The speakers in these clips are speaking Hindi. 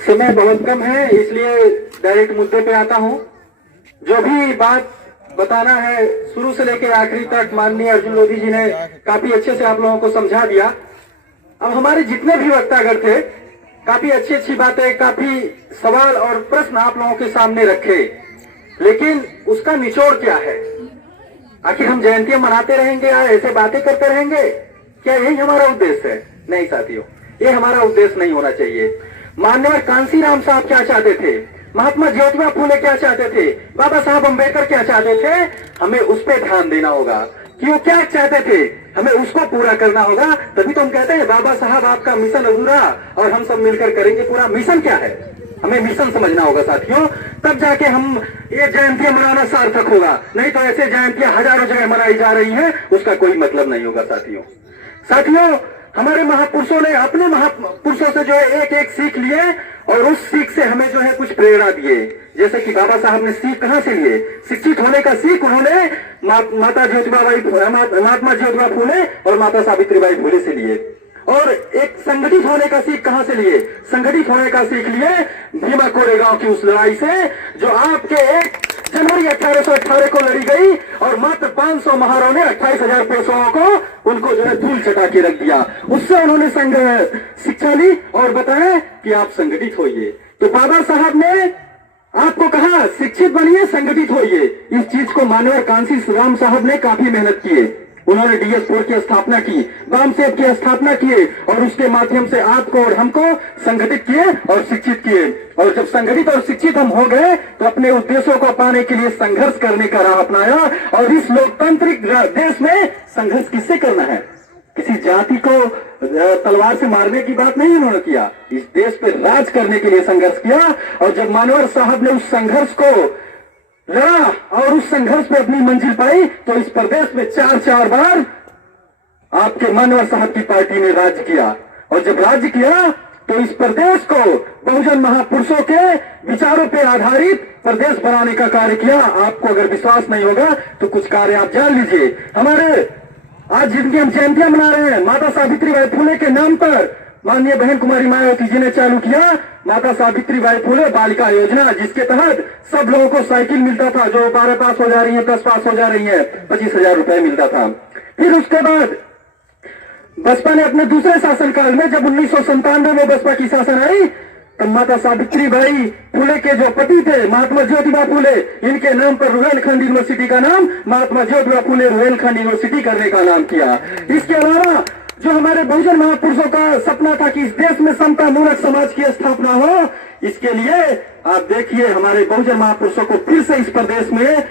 समय बहुत कम है, इसलिए डायरेक्ट मुद्दे पे आता हूँ। जो भी बात बताना है शुरू से लेकर आखिरी तक माननीय अर्जुन लोधी जी ने काफी अच्छे से आप लोगों को समझा दिया। अब हमारे जितने भी वक्तागण थे काफी अच्छी अच्छी बातें, काफी सवाल और प्रश्न आप लोगों के सामने रखे, लेकिन उसका निचोड़ क्या है? आखिर हम जयंतियां मनाते रहेंगे या ऐसे बातें करते रहेंगे? क्या यही हमारा उद्देश्य है? नहीं साथियों, ये हमारा उद्देश्य नहीं होना चाहिए। माननीय कांसीराम साहब क्या चाहते थे, महात्मा ज्योतिबा फूले क्या चाहते थे, बाबा साहब अम्बेडकर क्या चाहते थे, हमें उस पर ध्यान देना होगा कि वो क्या चाहते थे, हमें उसको पूरा करना होगा। तभी तो हम कहते हैं बाबा साहब आपका मिशन अधूरा और हम सब मिलकर करेंगे पूरा। मिशन क्या है, हमें मिशन समझना होगा साथियों, तब जाके हम ये जयंतियां मनाना सार्थक होगा। नहीं तो ऐसे जयंतियां हजारों जगह मनाई जा रही हैं, उसका कोई मतलब नहीं होगा साथियों। हमारे महापुरुषों ने अपने महापुरुषों से जो है एक एक सीख लिए और उस सीख से हमें जो है कुछ प्रेरणा दिए। जैसे कि बाबा साहब ने सीख कहां से लिए? शिक्षित होने का सीख उन्होंने महात्मा ज्योतिबा फूले और माता सावित्रीबाई फूले से लिए। और एक संगठित होने का सीख कहां से लिए? संगठित होने का सीख लिए भीमा कोरेगांव की उस लड़ाई से, जो आपके 1 जनवरी 1818 को लड़ी गई और मात्र 500 महारों ने 28,000 पेशवाओं को उनको जो है धूल चटा के रख दिया। उससे उन्होंने शिक्षा ली और बताया कि आप संगठित होइए। तो बाबा साहब ने आपको कहा शिक्षित बनिए, संगठित होइए। इस चीज को माननीय कांसीराम साहब ने काफी मेहनत की। उन्होंने DS4 की स्थापना की, वामसेव की स्थापना किए और उसके माध्यम से आपको और हमको संगठित किए और शिक्षित किए। और जब संगठित और शिक्षित हम हो गए तो अपने उद्देश्यों को पाने के लिए संघर्ष करने का राह अपनाया। और इस लोकतांत्रिक देश में संघर्ष किससे करना है? किसी जाति को तलवार से मारने की बात नहीं उन्होंने किया, इस देश पे राज करने के लिए संघर्ष किया। और जब मानवर साहब ने उस संघर्ष को लड़ा और उस संघर्ष में अपनी मंजिल पाई तो इस प्रदेश में 4 बार आपके मानवर साहब की पार्टी ने राज्य किया। और जब राज्य किया तो इस प्रदेश को बहुजन महापुरुषों के विचारों पर आधारित प्रदेश बनाने का कार्य किया। आपको अगर विश्वास नहीं होगा तो कुछ कार्य आप जान लीजिए। हमारे आज जिनकी हम जयंतियां मना रहे हैं, माता सावित्रीबाई फूले के नाम पर माननीय बहन कुमारी मायावती जी ने चालू किया माता सावित्रीबाई फूले बालिका योजना, जिसके तहत सब लोगों को साइकिल मिलता था। जो 12 पास हो जा रही है, 10 पास हो जा रही है, 25,000 रुपए मिलता था। फिर उसके बाद बसपा ने अपने दूसरे शासनकाल में, जब 1997 में बसपा की शासन आई, तब माता सावित्रीबाई फूले के जो पति थे महात्मा ज्योतिबा फूले, इनके नाम पर रुहेलखंड यूनिवर्सिटी का नाम महात्मा ज्योतिबा फूले रुहेलखंड यूनिवर्सिटी करने का नाम किया। इसके अलावा जो हमारे बहुजन महापुरुषों का सपना था कि इस देश में समता मूलक समाज की स्थापना हो, इसके लिए आप देखिए हमारे बहुजन महापुरुषों को फिर से इस प्रदेश में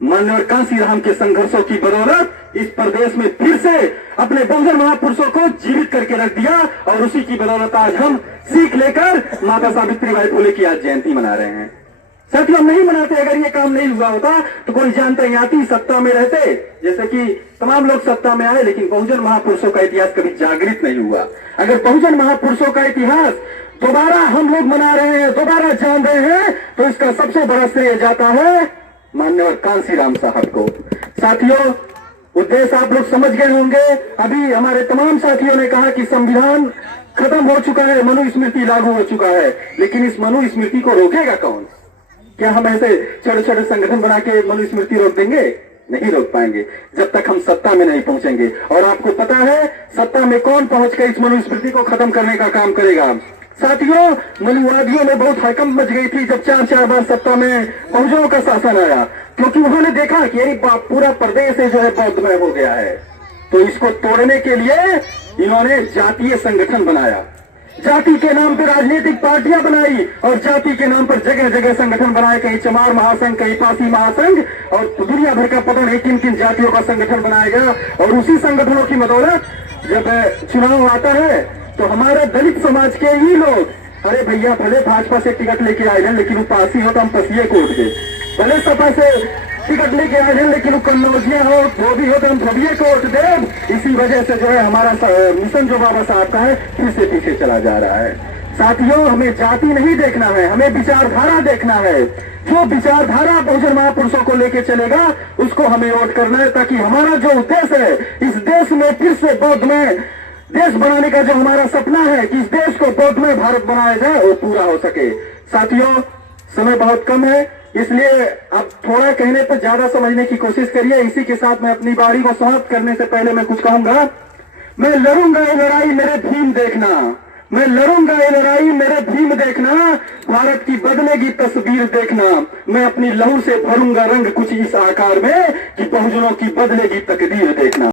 माननीय कांसीराम के संघर्षों की बदौलत इस प्रदेश में फिर से अपने बहुजन महापुरुषों को जीवित करके रख दिया। और उसी की बदौलत आज हम सीख लेकर माता सावित्रीबाई फूले की आज जयंती मना रहे हैं। साथियों, हम नहीं मनाते अगर ये काम नहीं हुआ होता तो कोई जानते आती सत्ता में रहते, जैसे कि तमाम लोग सत्ता में आए, लेकिन बहुजन महापुरुषों का इतिहास कभी जागृत नहीं हुआ। अगर बहुजन महापुरुषों का इतिहास दोबारा हम लोग मना रहे हैं, दोबारा जान रहे हैं, तो इसका सबसे बड़ा श्रेय जाता है माननीय कांसीराम साहब को। साथियों, उद्देश्य आप लोग समझ गए होंगे। अभी हमारे तमाम साथियों ने कहा कि संविधान खत्म हो चुका है, मनुस्मृति लागू हो चुका है, लेकिन इस मनुस्मृति को रोकेगा कौन? क्या हम ऐसे छोटे छोटे संगठन बना के मनुस्मृति रोक देंगे? नहीं रोक पाएंगे जब तक हम सत्ता में नहीं पहुंचेंगे। और आपको पता है सत्ता में कौन पहुंच कर इस मनुस्मृति को खत्म करने का काम करेगा? साथियों, मनुवादियों में बहुत हड़कंप मच गई थी जब 4 बार सत्ता में बहुजनों का शासन आया, क्योंकि उन्होंने देखा कि यही पूरा प्रदेश जो है बौद्धमय हो गया है। तो इसको तोड़ने के लिए इन्होंने जातीय संगठन बनाया, जाति के नाम पर राजनीतिक पार्टियां बनाई और जाति के नाम पर जगह जगह संगठन बनाए। कहीं चमार महासंघ, कहीं पासी महासंघ, और दुनिया भर का पता नहीं किन किन जातियों का संगठन बनाया गया। और उसी संगठनों की बदौलत जब चुनाव आता है तो हमारे दलित समाज के ही लोग, अरे भैया भले भाजपा से टिकट लेके आए हैं लेकिन वो पासी हो तो हम पसिए कोट दे, भले सपा से टिकट लेके आए हैं लेकिन वो कन्नौजिया हो, धोबी हो तो हम धोबिये को वोट दे। इसी वजह से जो है हमारा मिशन जो बाबा साहब का है फिर से पीछे चला जा रहा है। साथियों, हमें जाति नहीं देखना है, हमें विचारधारा देखना है। जो विचारधारा बहुजन महापुरुषों को लेके चलेगा उसको हमें वोट करना है, ताकि हमारा जो उद्देश्य है इस देश में फिर से बौद्धमय देश बनाने का जो हमारा सपना है कि इस देश को बौद्धमय भारत बनाया जाए वो पूरा हो सके। साथियों, समय बहुत कम है, इसलिए अब थोड़ा कहने पर ज्यादा समझने की कोशिश करिए। इसी के साथ मैं अपनी बारी को समाप्त करने से पहले मैं कुछ कहूंगा। मैं लड़ूंगा ये लड़ाई मेरे भीम देखना, मैं लड़ूंगा ये लड़ाई मेरे भीम देखना, भारत की बदलेगी तस्वीर देखना, मैं अपनी लहू से भरूंगा रंग कुछ इस आकार में कि बहुजनों की बदलेगी तकदीर देखना।